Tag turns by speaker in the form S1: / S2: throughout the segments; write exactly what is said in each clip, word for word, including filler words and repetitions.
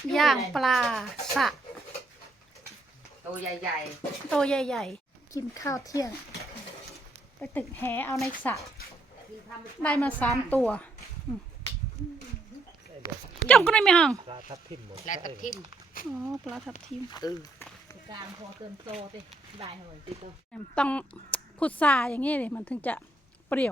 S1: ย่างปลาสะ
S2: ตัวใหญ่
S1: ตัวใหญ่ๆ กินข้าวเที่ยง ไปตึกแหเอาในสระได้มาสามตัวอืมจ้องก็ได้ไหมฮัง
S3: ปลาทับทิมหมด
S2: ๆและทับทิม
S1: อ๋อปลาทับทิม
S2: เออ
S4: การพอเติมโซติได้เลย
S1: ต้องพุทราอย่างนี้เลยมันถึงจะเปรี้ยว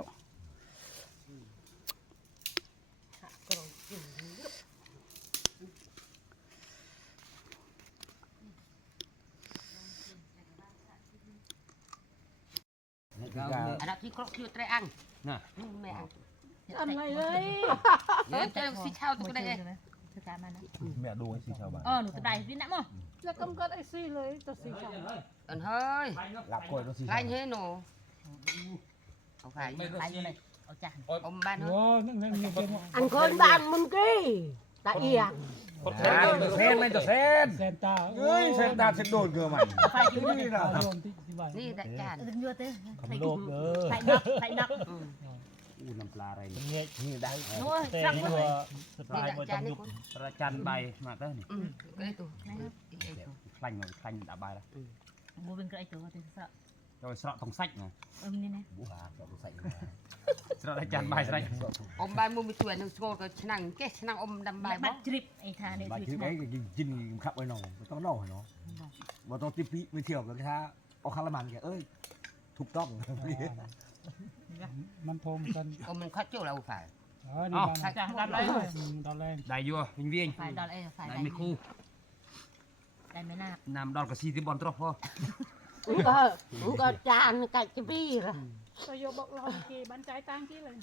S2: อันนั้นที่ครกอยู่ไตรอัง
S3: น่ะ
S2: ไม่เอา
S1: อะไรเลย
S2: เดี๋ยวจะสิเช่าตัวได้
S4: คือการมานะ
S3: แม่ดูไอ้สีชาวบ้าน
S4: เออหนูสบายพี่นะมั้ง
S1: แล้วกำกัดไอซี่เลยตัวสีขาว
S2: อันเฮ้ย
S3: หลับกล้วยตัวสี
S2: ไล่เฮ้ยหนูเอาไข่
S4: ไปเลยเอาจาน
S2: อมบ้านเฮ้ย
S5: อันคนบ้านมึงกี้ตาเอีย
S3: เซนเซนไม่ตัวเซน
S6: เซนตา
S3: เอ้ยเซนตาเซนโดนเกลือมัน
S4: ไฟกิน
S3: นี่นะ
S6: รวมที่ที่บ้าน
S2: นี่ดักจาน
S4: ตึงเยอะเต้
S6: คำโลกเด้อ
S4: ใส่นักใส่นัก
S3: อู้น้ำปลาอะไร
S6: เงี้ย
S3: นี่ได้
S4: โอ้ย
S6: แต่
S4: สัก
S6: นี่
S4: เล
S6: ว่าย สไตล์มันต้องยุบ
S3: ประจันใบมาได้นี่
S2: อืมก็ได้ตัว
S3: คลั่งเลยคลั่งดับใบละ
S4: บูเป็นกระไอตัวติสะ
S3: โดยสระตรงsáchไง
S4: เออนี่นะ
S3: บูหาสระตรงsáchสระได้จันใบสระ
S2: อมบ้านมุมช่วยนึงโซ่ก็ชนังแกชนังอมดำใบ
S4: บั
S2: บ่
S4: ดจริบไอ้ทาเนี่ย
S3: ใบ
S4: จริ
S3: คือบ ไอ้กินกินขับไว้นองต้องนอกเนาะว่าต้องติปีไม่เที่ยวกันถ้าเอาคารามันแกเอ้ยถูกต้อง
S6: มันโทมกัน
S2: อมมันคัดเจ้าเราฝ่าย
S6: เออนี่บ้าน
S4: จานดับเลย
S6: ตอนแรก
S3: ได้ยั่ววิ่งวิ่ง
S4: ฝ่ายดอลเอ้ฝ่าย
S3: ได้
S4: ได้
S3: ไม่คู่
S4: ได้ไม่น่า
S3: น้ำดอกกระซีที่บอลตรอกพ่อ
S5: มึงก็มึงก็จานไก่จะบี้ละ
S1: ประโยบอกเรากี่บันใจตังกี่เลย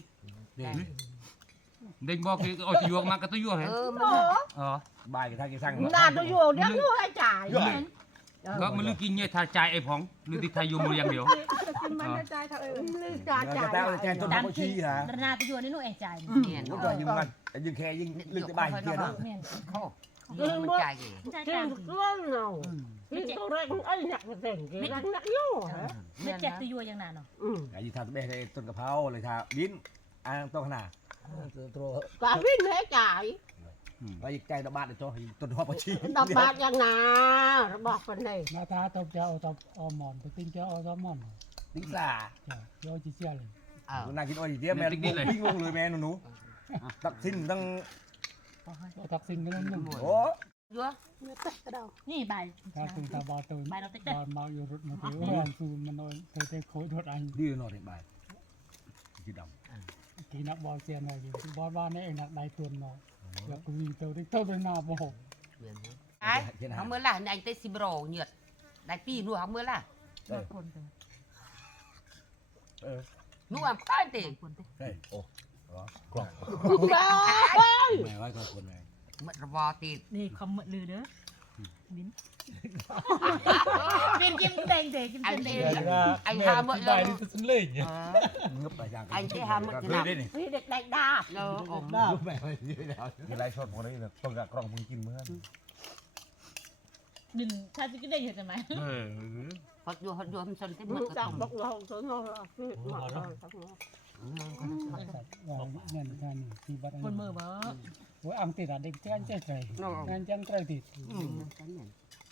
S3: เด็กบอกคือเอาจะยวกมากระตุ้ยยั่วเหรอ
S2: เออมัน
S3: อ๋อบายกี่ท่ากี่สั่ง
S5: มึงน่าจะอยู่เดี๋ยวอยู่ให้จ่าย
S3: ก็มันลือกินเนี่ยทาใจไอ้ผองลือติดทายูมูอย่างเดียว
S1: จะกินมันใจเท่าเออ
S5: มึงเลยจ่ายจ่าย
S3: แต่แกต้นเขาชี้นะ
S4: ดนาไปอยู่ในนู่นไอ้ใจ
S2: เนี่ย
S3: ก็จะยิงมันยิงแค่ยิงลึกจะบายเดียวนะ
S4: เมียน
S2: โอ้มันใจกี่
S4: ใจ
S5: เก่
S4: กลาง ง
S5: เรื่องเนาที่ตัวเร่งไอ้หนักเร่งกี่รักนักยู่ฮะ
S4: ไม่เจ็บตัวอยู่อย่างนั้นเนาะ
S5: อืม
S3: ไอ้ยิงทาต้นต้นกะเพราเลยทาลิ้นอ่างต้นขนาดตัว
S5: ก็วิ่งให้จ่าย
S3: ไอ้ใจดอกบาดเดี๋ยวต้นหัวปชี
S5: ดอกบาทยังนาบอกคนนี้
S6: หน้าตาตบจะเอาตบอมอนไปติ้งจะเอาซอมอน
S3: ดิ้งสา
S6: จ้ะโยจิเซียเลย
S2: เออ
S3: น่ากินอ้อยเดียวแม่ดิ้งเลยวิ่งลงเลยแม่หนูตักสิ้นตั้ง
S6: เอาทักซิงกันแล้วนึง
S3: โอ้
S2: ยั่ว
S1: เนื้อแตะกระเดา
S4: นี่ใบ
S6: ถ้าถึงตาบอดตัวบอลมาอยู่รถมาเที่ยวซูมันนอนเตะโคตรอัน
S3: ดื้อนอนในบ่ายจีดำ
S6: กีนักบอลเซียนอะไรอยู่บอลบ้านนี่เองนักได้ตัวนอนแล้วก็วิ่งเตะที่เต้าเป็นนาโมโห
S2: ไอ้เขาเมื่อล่ะอันเตสิบโรเหยียดได้ปีนู่เขาเมื่อล่ะ
S4: คนเตะ
S3: เออ
S2: นู่อ่ะป้าเต
S4: คนเตะ
S3: เฮ้ยโอ้กล่อง
S5: แม่
S3: แม่ไว้ก่อนคนไหน
S2: มันระบอตี
S4: นี่คำมือลือเด้อบินเป็นกิมแดงเด็กกิม
S2: อัน
S4: แด
S2: เต
S4: ง
S2: ไอ้ฮาเมื่อเลย
S3: งึบไปอย่าง
S2: ไอ้ที่ฮาเมื่อจะนับ
S5: พี่เด็กได้ดา
S2: เนาะอม
S3: งึบไปมีไรชดคนนี้เนี่ยต้องกับกล่องมึงกินเมื่อ
S4: ดินชาจิกได้เห็นไหม
S3: เออ
S2: ฮอดอยู่ฮอดอยู่มันสนที่
S5: มึ
S2: มัน
S5: ง
S2: ก็
S5: จั
S2: ต้
S5: บ
S2: อง
S5: บอกเราตัวน้องพี่มาเลยทั้งนั้น
S6: ว่าเงินกันที่บ้าน
S4: คนมือบ่
S6: ว่าอังติดเด็กจ้างใจใจงานจ้างใจติด
S2: อืมฉันเนี่ย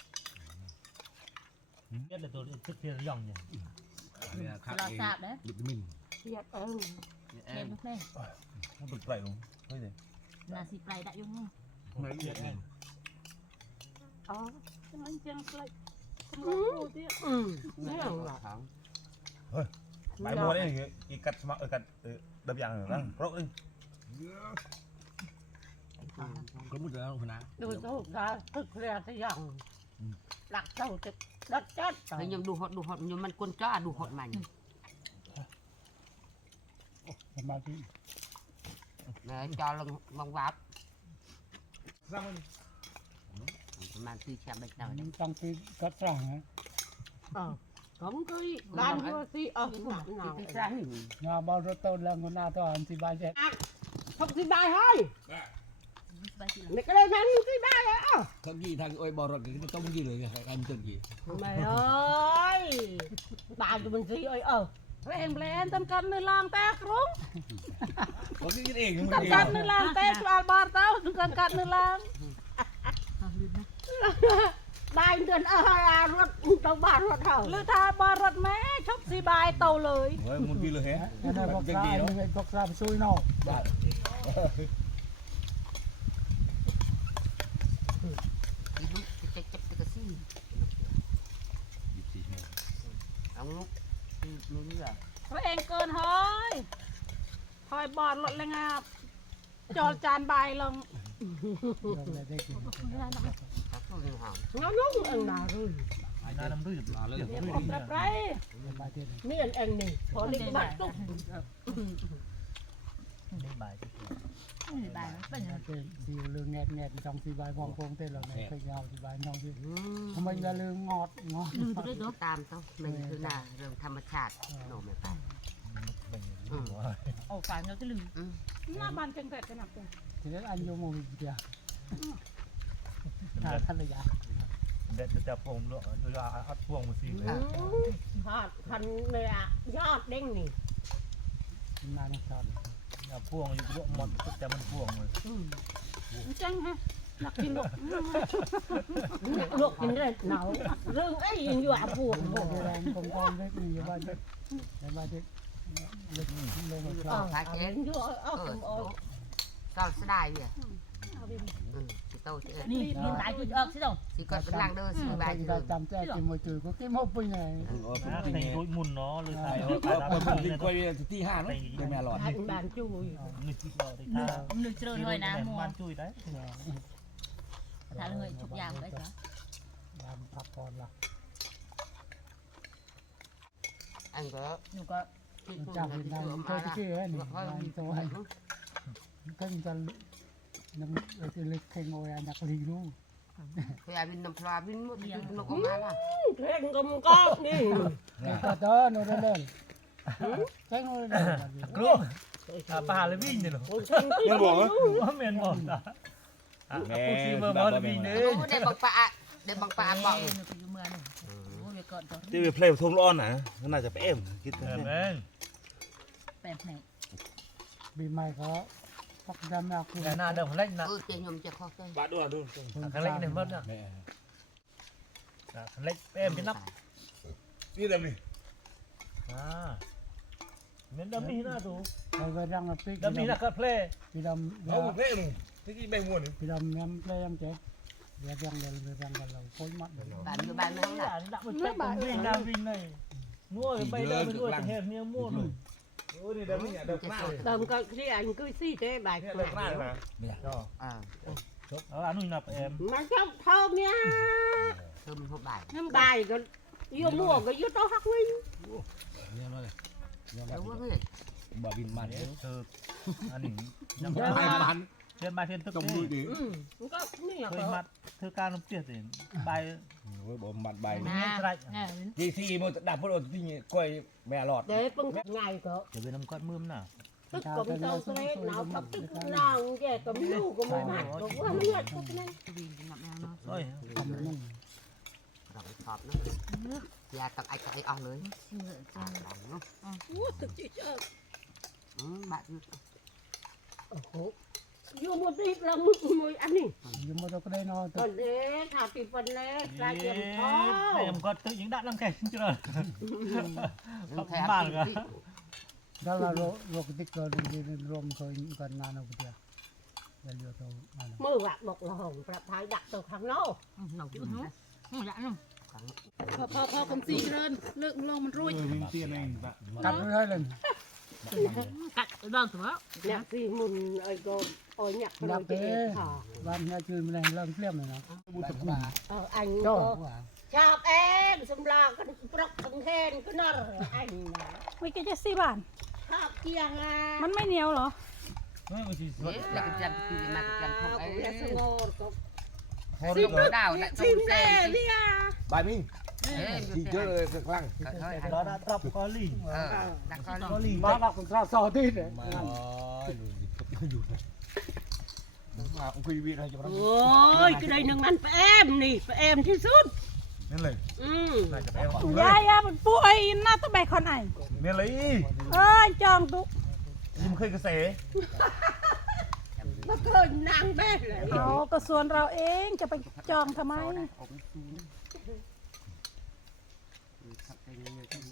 S3: เนี่ยแต่ตัวชุดเทียร์ย่องเนี่ยเนี่ยครับ
S4: เราทราบนะ
S3: วิตามิน
S5: เสียเอง
S4: เล่นแม่
S3: ถ้าบึกไปลงไม่เลย
S4: นาซีปลายได้ยุ่ง
S3: ไม่เยอะเลย
S5: อ๋อ
S1: มันจังเลย
S5: อืมอืมเนี่ย
S2: ของ
S3: ใบบัวนี่อีกัดสมัครเออกัดเออดับยางเหรอนะเพราะเอ้ยก็มุดแล้วคุณนะ
S5: ดูเจ้าได้ตึกเรียที่ยังหลักเจ้าตึกดัดจัด
S2: เฮ้ยยังดูฮอดดูฮอดยังมันกวนจ้าดูฮอดมัน
S6: สมาธิ
S2: เลยจอลงมองวับประมาณตีแชมป์ได้หน่อย
S6: ต้องไปกัดสร้างนะ
S5: ờ cũng cái ban vô si ờ nặng nào
S2: ตีซ้าย
S6: งาบอลรถต้นแล้วก็หน้าตัวอันที่บ้านเจ็ด
S5: không si bài thôi
S4: สบายสิ
S5: mày cái đây mang si bài à
S3: ทั้งยี่ทางโอ้ยบอลรถก็ต้องยี่เลยไงการจนยี่
S5: mày ơi bà tụi mình si ơi ờ
S1: แรงแรงต้นกันในลางแตกรุ้ง
S3: ผมคิดเอง
S1: ต้นกันในลางแตกปลาบาร์เต้าต้นกันในลาง
S5: ได้เดือนอะไรรถต้องบ้านรถเท่า
S1: หรือทาบอรถแม่ชอบสีบายเตาเลย
S3: เฮ้ยมุนพี่เลยฮะ
S6: อันนั้นบอกซาอันนี้บอกซาไปช่วยนอก
S3: บ้าน
S2: ลูกจะจับตะกซี่เอาลูกลูกนี่แหละ
S1: ตัวเองเกินเฮ้ยหอยบอดรถเลยงาจอดจานบายลง
S6: เราเลยได้กิน
S2: ตักตัวหนึ่งหาง
S5: เงาลุ่งเอ็งนารุ่น
S6: น้ำรืดมาเลย
S1: เดี๋ยวผมแบบไร
S6: มาเที่ยว
S5: นี่เอ็งเอ็งนี่พอเล็กบัดตุ๊ก
S6: ได้บ่าย
S4: ไม่ได้เป็นยังไง
S6: เป็นดีเรื่องแงดแงดจองสีใบมองโป่งเต้นเราเนี่ยเคยเอาสีใบน้องที่ทำไมอย่าลืมงอดงอด
S4: ลืมตัวด้วยตัว
S2: ตามต้องมันคือหน้าเรื่องธรรมชาติโนไม่ไป
S4: โอ้ฝันเราจะลืม
S1: หน้าบ้านจังเกิดกันหนักเลย
S6: ทีนี้อันโยมอีกเดียวท่าท่านระยะ
S7: เด็ดจะพวงเนาะจะอัดพวงมาสิเลย
S5: ฮอดพันเลยอ่ะยอดเด้งนี่
S6: นานชอบ
S7: อย่าพวงอยู่ด้วยมันแต่มันพวงเลย
S1: จังฮะหนักกินลูก
S5: ลูกกินได้หนาวเรื่องไอ้ยังอยู่อ่ะปวด
S6: โอ้โหแรงกองกองเล็กอยู่บ้านเล็กในบ้านเล็กเล็กลงมาค
S5: เอ
S6: ลา
S5: อเอาเองอยู่เอา
S2: เอ
S5: เอา
S2: อ
S5: เอา
S2: ก็สดายเนี่ยอืมสิโตสิเอ็ด
S4: นี่ลืมตายจุดออกสิเจ้า
S2: สิกดเป็นล่างเด้อสิบาย
S6: ที่
S2: เด้
S6: เรา
S2: อ
S6: จำแจ้กินมวยจืดก็กินหมดไปไง
S7: นะในรุ่ยมุนเนาะเลย
S3: ไอ้
S7: ถ่าย
S3: เอ
S7: เอา
S3: อ
S7: ถ่าย
S3: เออ
S7: ตาม
S3: ผม
S7: นี่
S3: กินกล้วยที่ห้าเนาะไม่แม่หลอด
S5: ให้บ้านจู่อยู่
S7: นึกที่เราได้ท่า
S4: หนึ่งเจริญเลยนะมัว
S7: มันจุ้ยได้
S4: ถ้าเลยทุกอย่างได้จ้ะ
S6: ยามพักผ่อนละ
S2: อันก็
S4: หนูก็
S6: จำเป็นได้เคยที่เฮ้ยนี่ตัวให้ก็มันจะน้ำเราจะเล็กแข่งโอยนักลีรู้
S2: พยายามบินน้ำปลาบินมุดบินนกออกมาล่ะ
S5: เพ่งกำก็นี่
S6: ก็เดินโน่นเล่นแข่งโน่นเล่น
S7: กลัวปลาเลยวิ่งเนี่ยหรอ
S3: ยังบอกว่า
S7: ว่าเมียนบอกนะผู้ซีเบอร์บอลวิ่งเนี่ย
S2: ได้บังปะได้บังปะบอก
S4: หนูก็อยู่เมืองนึงโอ้ยก่อนก่อน
S8: ที่ไปเพลย์ทุ่งร้อนนะน่าจะไปเอ็มคิด
S7: เออแมง
S4: แปลงไหน
S6: บีใหม่เขาพักดำนักคุณ
S7: แต่หน้าเดิมเล็กนะ
S2: เออเตียงยมจะคอแก่
S8: บาดด้วยดู
S7: คันเล็กเนี่ยมดนะคันเล็กเอ็มเป็นนับ
S8: นี่เดิมนี่
S7: อ่าเมียนดำนี่น่าดู
S6: ไปไปรังมาปีก
S7: ดำนี่น่าก็เพลย์
S6: พี่ดำ
S8: เอาเพลย์มึงที่กี่ใบม้วนนี่
S6: พี่ดำย้ำเลยย้ำเจ๊เดี๋ยวยังเดี๋ยวยังกันเราโคตรมัดเลย
S2: บ้านอยู่บ้านไม่
S7: นี่
S2: ห้อง
S7: อ่ะ
S2: ละ
S7: ดับมันเจ็บวิ่งน้ำวิ่งเลยงัวไปเดินไปด้วยเห็นเนี่ยมั่วเลย
S8: โอ้นี่เดิมนี่เดิมหน้าเลย
S5: เติมก็ที่อันก็ซี่เต้บาย
S8: เดิมหน้าเลยนะ
S7: ก็
S2: อ่า
S7: เอาอันนู้นนับเอ็ม
S5: มันชอบเท่าเนี้ย
S2: เติมหัวบ่าย
S5: บายก็อยู่มั่วก็อยู่ต้องหักวิ่ง
S3: เนี่ยมาเลยเนี่ยมา
S2: แล้วว่า
S3: เลย
S2: เฮ้ย
S3: บ่บินมัน
S7: เนี่ยเธออันนี้ยัง
S3: ไป
S7: ไม่
S3: มัน
S7: เดินมาเทียนตึก
S3: จม
S7: นี่
S3: มือดี
S5: อืมมันก็นี่อ่ะ
S7: เคยมัดเธอการน้ำเตี้ยสิใบ
S3: โอ้ยบ่มัดใบ
S7: ไม่ใช่
S4: เนี่ย
S3: ทีสี่มันดับเพราะที่กล้วยแม่หลอด
S5: เดี๋ยวปึ้งไงก็
S7: จะเป็นน้ำก้อนมือมน่ะ
S5: ตึกก็ไม่ต้องเล่นหนาวทับตึกนางแกก็ไม่รู้ก็ไม่มัดก็ว่าเลือดก็นั่น
S2: วิ่งหนับแมวเนาะ
S7: โอ้ย
S6: ทำนุ่ง
S2: เราชอบนะยาตักไอ้ตักไอ้ออกเลยอ่าดังเนาะ
S5: อู้ตึกเจ้า
S2: อืมบ้านอยู่
S5: โอ้โหอยู่หมดที่เรามึกมวยอันนี้
S6: อยู่มาตัวก็ได้นอน
S5: ตอนเด็กขาปีปันเล็กลายเย็นท้อ
S7: แต่ยังก็ตึกยังดัดน้ำแข็งเจอ
S2: แค่
S7: บ้านก็
S6: ถ้าเราโรคติดเกิดดีรวมเคยกันนานเอาไปเดียวอย่าเลือกเราอัน
S5: มือวักบอกเราหงประพายดักตัวข้างนอก
S2: เราอยู่นะ
S4: หนูอยากนุ่ม
S1: พอพอพอคำสีเจริญเลิกลงมันรุ่ย
S8: วิ่งเตี้ยเอง
S6: กัดไม่ได้เลย
S4: กัดบ้างถูกไหม
S5: เนี่ยสี่มุนไอ้ก็โอ้ยเนี่ย
S6: นั
S5: เรา
S6: บ
S5: จะ
S6: เต้
S5: เอ็ดขา
S6: บ้านเนี่ยจืดมันเริ่มเคลี่ยมเลยนะ
S3: บุตรคุณ
S5: เอออัน
S6: ก็
S5: ก็ชอบเองสำลาก็ปลอกทั้งแทนก็น่าอันนะ
S1: ไม่กินจะสี่บาท
S5: ชอบเกียงอ่ะ
S1: มันไม่เหนียวเหรอ
S7: ไม่ไม่ใช่
S2: เอ๊ะแล้วก็จำปีมาจำของไอ้
S5: เนี่ยสงบก็
S2: สิบดาวนะต้
S5: ซิ
S2: อง
S5: ม
S2: เซ็
S5: แน่
S2: น
S5: เนี่ย
S3: ใบมิ่ง
S2: เอ๊ะ
S3: ทีเยอะเลยสักครั้ง
S2: เฮ้ย
S7: เราได้รับคอลี่
S2: เออนักก็
S7: คอลี่
S6: บ้านเราของเราสอที่เลย
S3: มาอยู่เลยมาคุยวีอะไรจะมา
S5: โอ้ยก็ได้หนึ่งนั้นไปแอมนี่ไปแอมที่สุด
S8: นี่เลย
S5: อืม
S7: น่าจะไปเอา
S1: ยายอะมันป่วยหน้าตะแบกคนไหน
S8: นี่เลย
S1: เอ้ยจองตุก
S8: ยิ้มเคยกระเส
S2: ย
S5: ก็เคยนางแม่เลย
S1: เอาก็ส่วนเราเองจะไปจองทำไม
S2: อมซูนขับไปเรื่อยๆที่นี่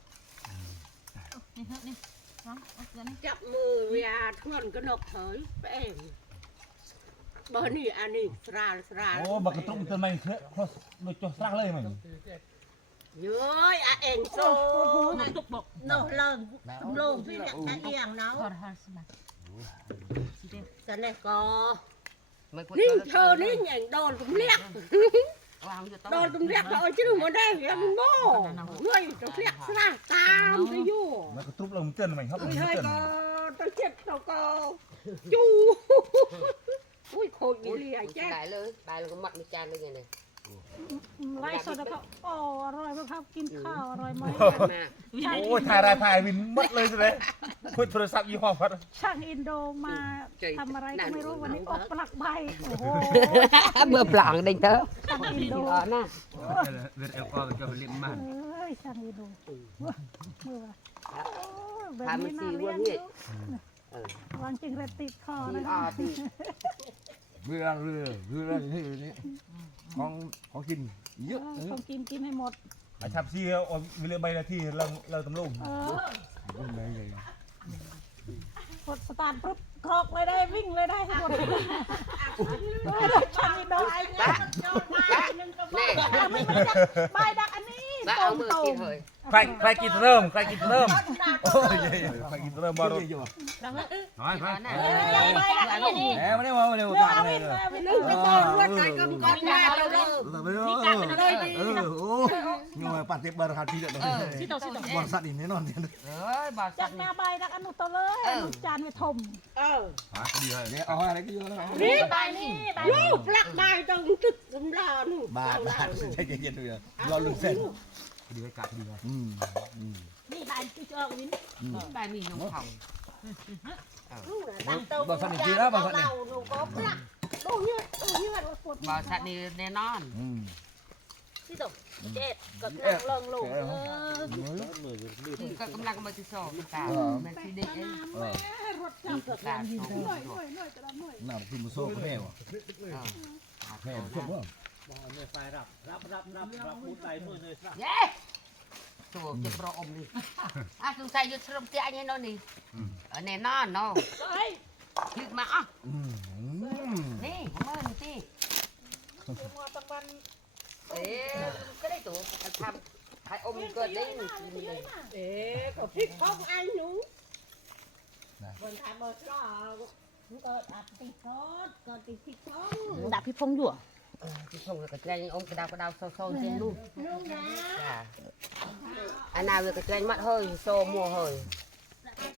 S4: นี่เถอะนี่น้องเอาเกลือนี่
S5: จับมือยาทวนกระนกเถยแป้งบ่นี่อันนี้สราสรา
S7: โอ้บักกระตุ้งต้นไม้เคอะครอสโดยจสร้างเลยมั้ง
S5: เย้ยอะเอ็นโซ
S4: นั่นตุกบอก
S5: โนเลิงลงพี่เนี่ยตะเอียงเนาะ
S4: ขอทานสมัครสิเดียว
S5: จะเนี่ยก็
S2: ไม่พูด
S5: นี่เธอนี่อย่างโดนตุ้มเรียก
S2: วางอยู่
S5: โดนตุ้มเรียกเราจะดูมาได้แล้วมันโม่เมื่อยตุ้มเรียกสราตามไปอยู่
S7: มันกระตุ้งเราเตือนมั้งครับ
S5: ไม่
S7: เตื
S5: ให้
S7: อน
S5: ก็ต้องเจ็บเราก็จูอุ้ยโคตรเลียแจ๊
S2: ได้เลยได้แล้วก็มัดมีจานเลยไงเนี่ย
S1: ไล่สดแล้วก็โอ้อร่อยมากครับกินข้าวอร่อยไหม
S2: มา
S7: โอ้ยถ่ายรายถ่ายวินมัดเลยสิเลยคุยโทรศัพท์ยี่ห้อพัด
S1: ช่างอินโดมาทำอะไรก็ไม่รู้วันนี้อบปลักใบโอ้โห
S2: เมื่อปลางเด้งเถอะ
S1: ช่างอินโด
S2: อ๋อน่ะ
S3: เวทเอลก็จะเล่นมาก
S1: เอ้ยช่างอินโดเมื่อแบบ
S2: ทำมั
S1: นี้
S2: น
S1: น่า
S2: สี
S1: เลี้
S2: วั
S1: ย
S2: น
S1: ง
S2: นี้
S1: วางจิงเรติดคอ
S2: สี
S1: นะ
S2: อ่อ
S1: คะ
S2: ดี
S3: เรือเรือเรือนี่นี่ของของกินเยอะ
S1: ต้องกินกินให้หมด
S7: ไอ้ทับซีเอาวิลเบย์นาทีเราเราตำลุง
S1: เออ
S3: ไม่เลย
S1: กดสตาร์ทปุ๊บครอกเลยได้วิ่งเลยได้ทั้งหมดช่างอินโดไอ้เนี่ย
S2: นี่
S1: ไม่ไม่ดักไม่ดักอันนี้
S2: มา
S1: ตร
S2: เอา
S1: ง
S2: มือ
S1: ตร
S2: กิ
S1: ง
S2: นเลย
S7: ใครใครกินเริ่มใครกินเริ่ม
S3: โอ้ย
S7: ใครกินเริ่มบอล
S3: อยู่
S2: น้อยไปนะ
S3: แหมไม่ได้มาไม่ได้มา
S1: เรือ
S3: ตา
S1: เอา
S3: เล
S1: วิ
S3: ย
S1: นเลยวิน
S5: นึกจะบอกว่าใจกำกับแม่เราเลย
S3: ไม่ได้เออโอ้ยมาปัดเต็มบาร์คาที่เด็ดเลย
S4: สิโตสิโต
S3: บอลสัตว์อีกแน่นอนเนี่ย
S2: เอ้ยบอล
S1: จา
S2: สั
S1: ก
S2: ตว์
S1: ห
S2: นี่
S1: น้าใบดักอนุตเลยอนุจานไปถม
S5: เออ
S3: ฮะดีเลยเนี่ยเอาอะไรก็เยอะแล้ว
S5: นี่
S1: ใบนี้ใบ
S5: ลูกปลักใบต้องตึกสำราญ
S3: บาทบาทใจเย็นๆเลยรอลุ้นเส้นดีเลยกาดดีเลยอืมอืม
S1: นี่ใบที่จะวิน
S2: บายมีน้องทอง
S3: บอลสัตว์อีกทีแล้วบอลสัตว์นี่
S5: หนูก็ปลักดูเยืดดูเยืด
S1: ปวด
S2: บอลสัตว์นี่แน่นอน
S3: อืม
S1: ที่ตกเจ็ดก็นั่งลงลง
S2: คือก็กำลังมาติโซ่ตาแม่ที่เด็กเอง
S3: เออ
S1: รถจับ
S2: คือตาโซ่
S1: หน่อยหน่อยหน่อยจะรับหน่อย
S3: น่าคุณมาโซ่กับแม่วะแม่ชอบว่า
S7: ไฟรับรับรับรับรับมุดไปมือเลยสัก
S2: เย้ตัวจะรออมนี่อ่ะสงสัยอยู่ตรงเตียงนี่น้องนี่แน่นอนเนาะ
S1: เฮ้ย
S2: ลึกมาอ่ะ
S3: อืม
S2: นี่มือนี่สิ
S1: มัวตะวัน
S2: เอ๊ะก็ได้ตัวทำให้อมเกิดได้
S5: เอ๊ก็พริกของไอ้หนูคนไทยเมื่อก่อนเกิดอัดติดซอสเกิดติดพริกของ
S4: ดับพี่พงอยู่
S2: ที่ส่งกระเจงอมกระดาวกระดาวโซ่โซ่เจนลูก
S5: ลูกนะ
S2: อันnào về cái trên mắt hơi xô mua hơi